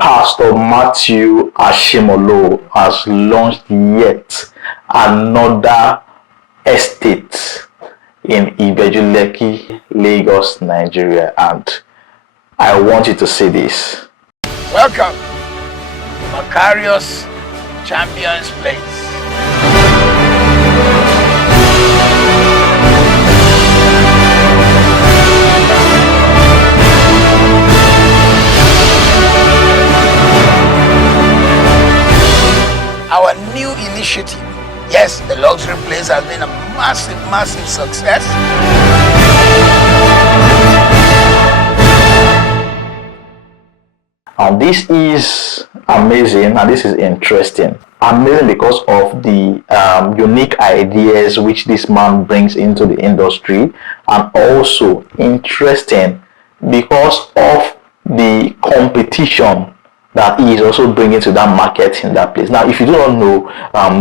Pastor Matthew Ashimolowo has launched yet another estate in Ibeju Lekki, Lagos, Nigeria, and I want you to see this. Welcome to Macarius Champions Place. Our new initiative. Yes, the luxury place has been a massive success. And this is amazing and this is interesting. Amazing because of the unique ideas which this man brings into the industry, and also interesting because of the competition that he is also bringing to that market in that place. Now, if you do not know,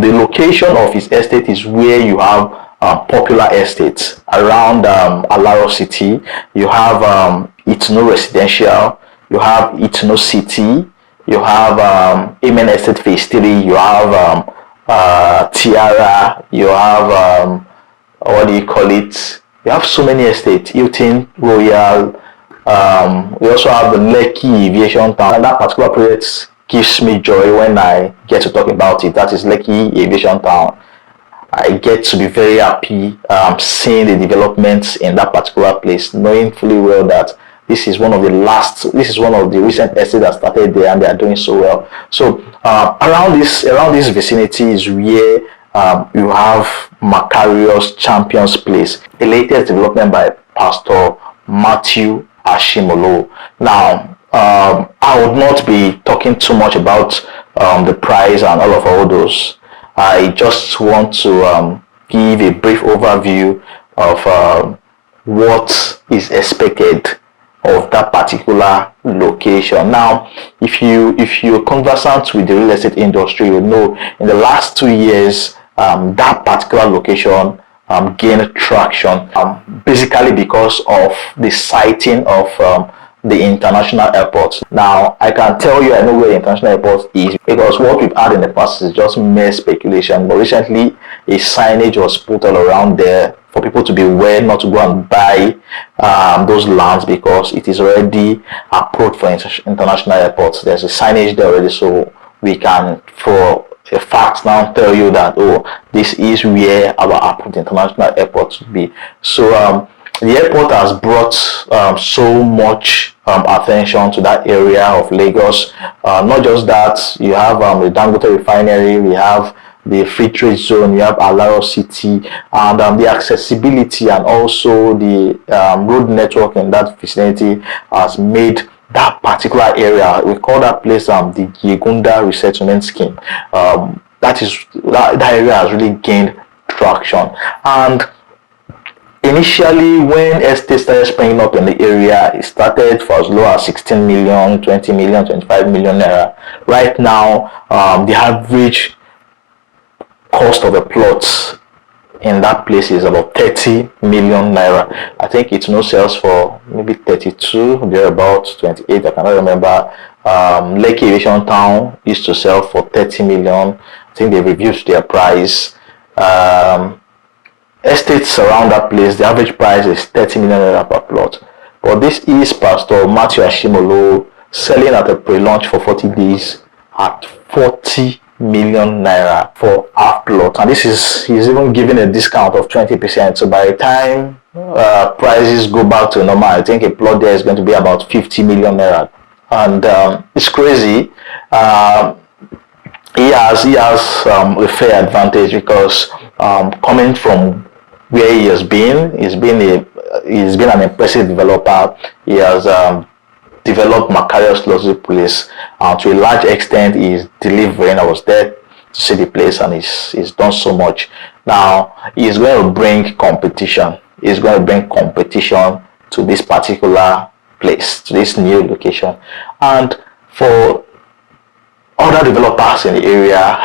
the location of his estate is where you have popular estates around Alaro City. You have Itno Residential, you have Itno City, you have Amen Estate Phase 3, you have Tiara, you have, what do you call it? You have so many estates, Hilton, Royal. We also have the Lekki Aviation Town, and that particular project gives me joy when I get to talk about it. That is Lekki Aviation Town. I get to be very happy seeing the developments in that particular place, knowing fully well that this is one of the recent estates that started there, and they are doing so well. So around this vicinity is where you have Macarius Champions Place, a latest development by Pastor Matthew Ashimolowo. Now, I would not be talking too much about the price and all those. I just want to give a brief overview of what is expected of that particular location. Now, if you're conversant with the real estate industry, you know in the last 2 years that particular location gained traction, basically because of the siting of the international airport. Now, I can tell you I know where the international airport is, because what we've had in the past is just mere speculation. But recently, a signage was put all around there for people to be aware not to go and buy those lands, because it is already approved for international airports. There's a signage there already, so we can, for a fact, now tell you that, oh, this is where our approved international airport should be. So the airport has brought so much attention to that area of Lagos. Not just that, you have the Dangote refinery, we have the free trade zone, you have Alaro City, and the accessibility and also the road network in that vicinity has made that particular area, we call that place the Yegunda Resettlement Scheme. That area has really gained traction. And initially, when estates started springing up in the area, it started for as low as 16 million, 20 million, 25 million naira. Right now, the average cost of a plot in that place is about 30 million naira. I think it's no sales for maybe 32, they're about 28, I cannot remember. Lekki Aviation Town used to sell for 30 million. I think they reduced their price. Estates around that place, the average price is 30 million naira per plot. But this is Pastor Matthew Ashimolowo selling at a pre-launch for 40 days at 40 million naira for half plot, and he's even giving a discount of 20%. So by the time prices go back to normal, I think a plot there is going to be about 50 million naira, and it's crazy. He has a fair advantage, because coming from where he has been, he's been an impressive developer. He has developed Macarius Luxury Place, to a large extent he's delivering. I was there to see the place, and he's done so much. Now he's going to bring competition. He's going to bring competition to this particular place, to this new location. And for other developers in the area,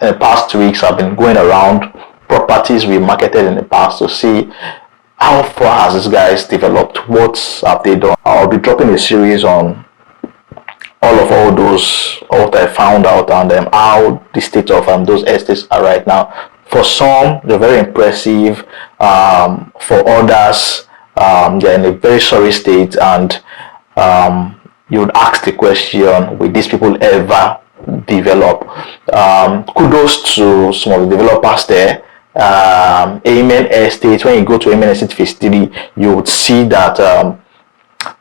in the past 2 weeks I've been going around properties we marketed in the past to see how far has this guys developed, what have they done. I'll be dropping a series on all those, what I found out, and how the state of those estates are right now. For some, they're very impressive. For others, they're in a very sorry state, and you would ask the question, will these people ever develop? Kudos to some of the developers there. Amen Estate, when you go to Amen Estate Phase 3, you would see that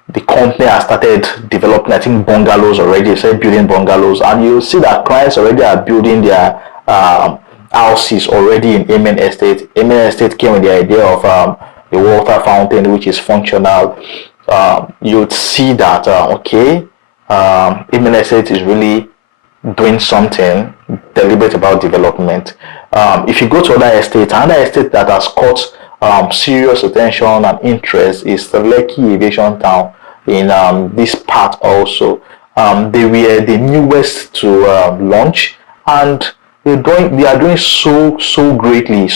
the company has started developing, I think, bungalows already. They started building bungalows, and you see that clients already are building their houses already in Amen Estate. Amen Estate came with the idea of the water fountain, which is functional. You'd see that Amen Estate is really doing something deliberate about development. If you go to other estates, another estate that has caught serious attention and interest is the Lekki Aviation Town in this part also. They were the newest to launch, and they are doing so greatly.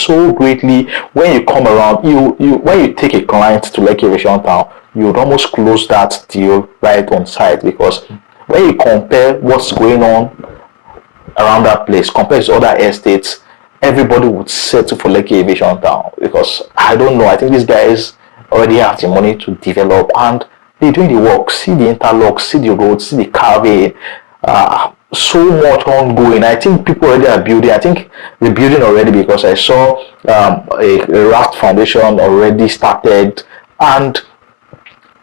When you come around, when you take a client to Lekki Aviation Town, you would almost close that deal right on site, because when you compare what's going on around that place compared to other estates, everybody would settle for Lekki Aviation Town, because I don't know, I think these guys already have the money to develop, and they're doing the work. See the interlocks, see the roads, see the carving, so much ongoing. I think people already are building. I think they're building already, because I saw a raft foundation already started, and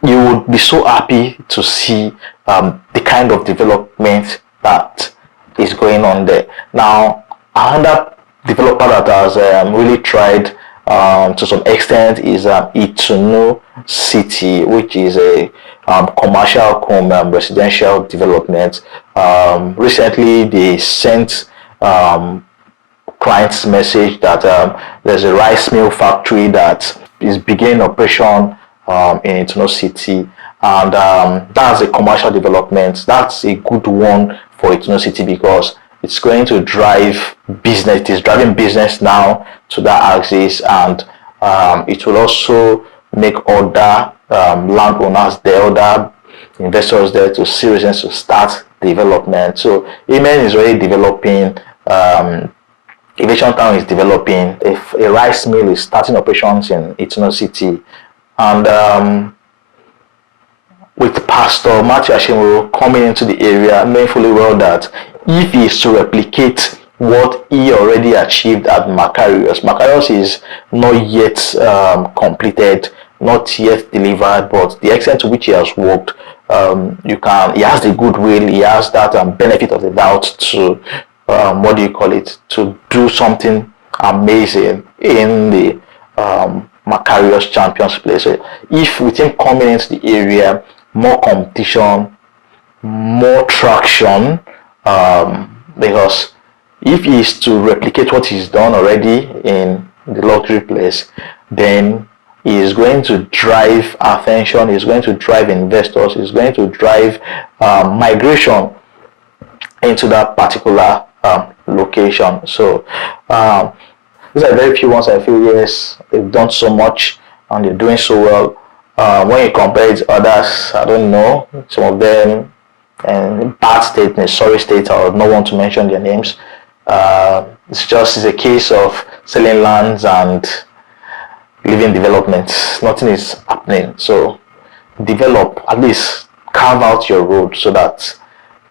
you would be so happy to see the kind of development that is going on there. Now, another developer that has really tried to some extent is Ibeju City, which is a commercial residential development. Recently, they sent clients message that there's a rice mill factory that is beginning operation in Ibeju City, and that's a commercial development. That's a good one for Ibeju City, because it's going to drive business. It is driving business now to that axis, and it will also make other landowners there, other investors there, to see reasons to start development. So Amen is already developing. Aviation Town is developing. If a rice mill is starting operations in Ibeju City, and with Pastor Matthew Ashimolowo coming into the area, knowing fully well that if he is to replicate what he already achieved at Macarius is not yet completed, not yet delivered, but the extent to which he has worked, he has the goodwill, he has that benefit of the doubt to to do something amazing in the Macarius Champions Place. So if with him coming into the area, more competition, more traction, because if he is to replicate what he's done already in the luxury place, then he is going to drive attention, he's going to drive investors, he's going to drive migration into that particular location. So these are very few ones I feel, yes, they've done so much and they're doing so well. When you compare it to others, I don't know, some of them in bad state, in sorry state, I would not want to mention their names. It's a case of selling lands and living developments. Nothing is happening. So develop, at least carve out your road so that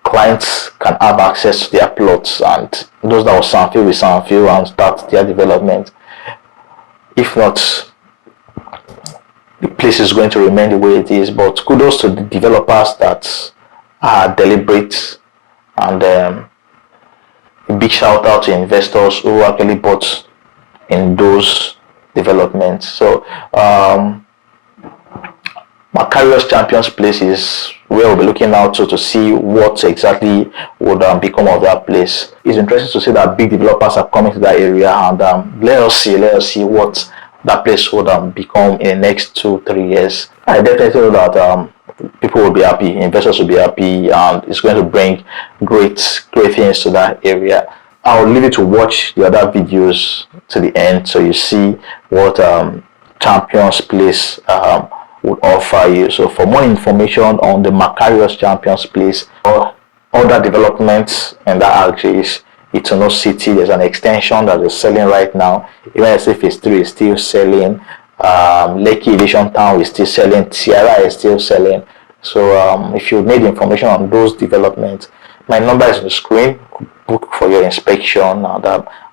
clients can have access to their plots, and those that will Sanfield and start their development. If not, the place is going to remain the way it is. But kudos to the developers that are deliberate, and a big shout out to investors who actually bought in those developments. So Macarius Champions Place is where we'll be looking out to see what exactly would become of that place. It's interesting to see that big developers are coming to that area, and let us see what that place would become in the next 2-3 years. I definitely know that people will be happy, investors will be happy, and it's going to bring great things to that area. I'll leave you to watch the other videos to the end so you see what Champions Place would offer you. So for more information on the Macarius Champions Place or other developments in that actually is Itono City. There's an extension that is selling right now. Even as if phase 3 is still selling. Lekki Edition Town is still selling. Sierra is still selling. So if you need information on those developments, my number is on the screen. Book for your inspection, and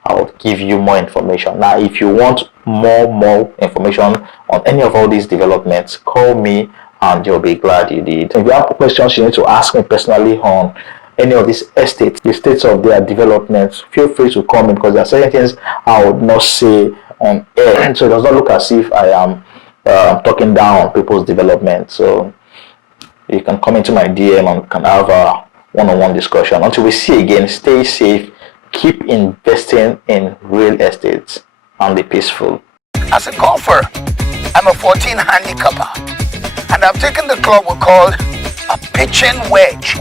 I'll give you more information. Now, if you want more information on any of all these developments, call me and you'll be glad you did. If you have questions you need to ask me personally on any of these estates, the states of their developments, feel free to call me, because there are certain things I would not say on air. So it does not look as if I am talking down on people's development. So you can come into my DM and can have a one-on-one discussion. Until we see again, stay safe, keep investing in real estate, and be peaceful. As a golfer, I'm a 14 handicapper, and I've taken the club we call a pitching wedge.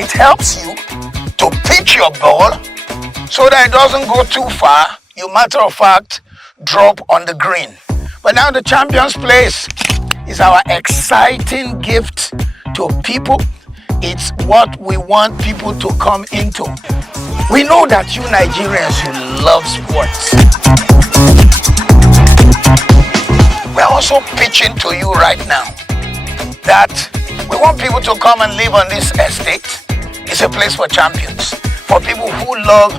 It helps you to pitch your ball so that it doesn't go too far. You, matter of fact, drop on the green. But now the Champions Place is our exciting gift to people. It's what we want people to come into. We know that you Nigerians, you love sports. We're also pitching to you right now that we want people to come and live on this estate. It's a place for champions, for people who love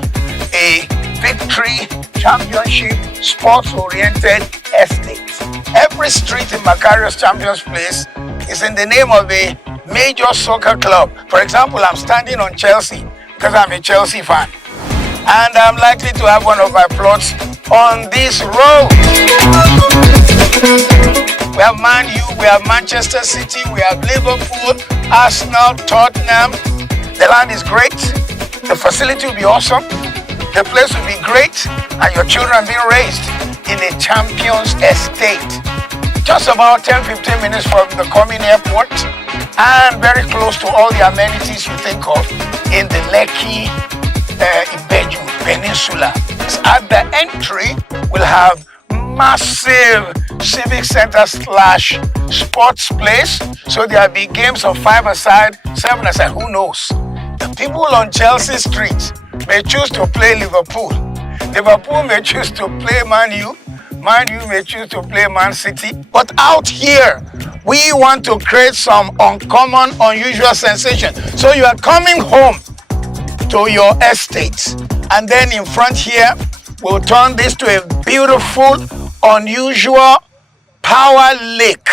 a victory, championship, sports-oriented estate. Every street in Macarius Champions Place is in the name of a major soccer club. For example, I'm standing on Chelsea because I'm a Chelsea fan, and I'm likely to have one of my plots on this road. We have Man U, we have Manchester City, we have Liverpool, Arsenal, Tottenham. The land is great, the facility will be awesome, the place will be great, and your children being raised in a champion's estate. Just about 10-15 minutes from the coming airport, and very close to all the amenities you think of in the Lekki Ibeju Peninsula. At the entry, we'll have massive civic center / sports place. So there'll be games of 5-a-side, 7-a-side, who knows? The people on Chelsea Street may choose to play Liverpool. Liverpool may choose to play Man U. Man U may choose to play Man City. But out here, we want to create some uncommon, unusual sensation. So you are coming home to your estate, and then in front here, we'll turn this to a beautiful, unusual power lake.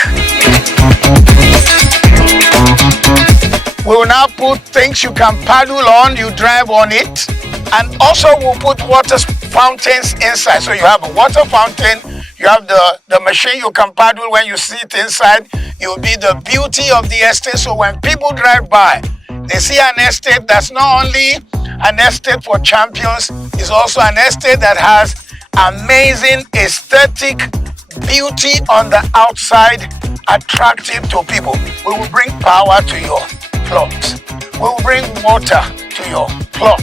We will now put things you can paddle on, you drive on it, and also we'll put water fountains inside. So you have a water fountain, you have the machine you can paddle when you sit inside. It will be the beauty of the estate. So when people drive by, they see an estate that's not only an estate for champions, it's also an estate that has amazing aesthetic beauty on the outside, attractive to people. We will bring power to your plot. We will bring water to your plot.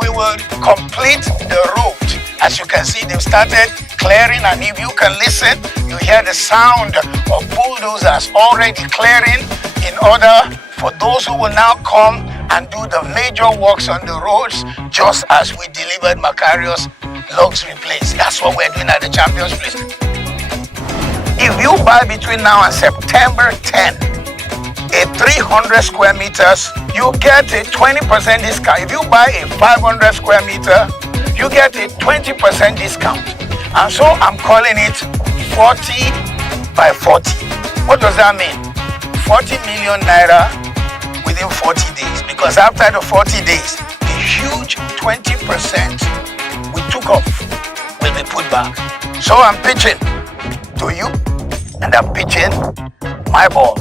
We will complete the road. As you can see, they've started clearing, and if you can listen, you hear the sound of bulldozers already clearing in order for those who will now come and do the major works on the roads, just as we delivered Macarius luxury place. That's what we're doing at the Champions Place. If you buy between now and September 10, a 300 square meters, you get a 20% discount. If you buy a 500 square meter, you get a 20% discount. And so I'm calling it 40 by 40. What does that mean? 40 million naira within 40 days. Because after the 40 days, the huge 20% we took off will be put back. So I'm pitching to you, and I'm pitching my ball.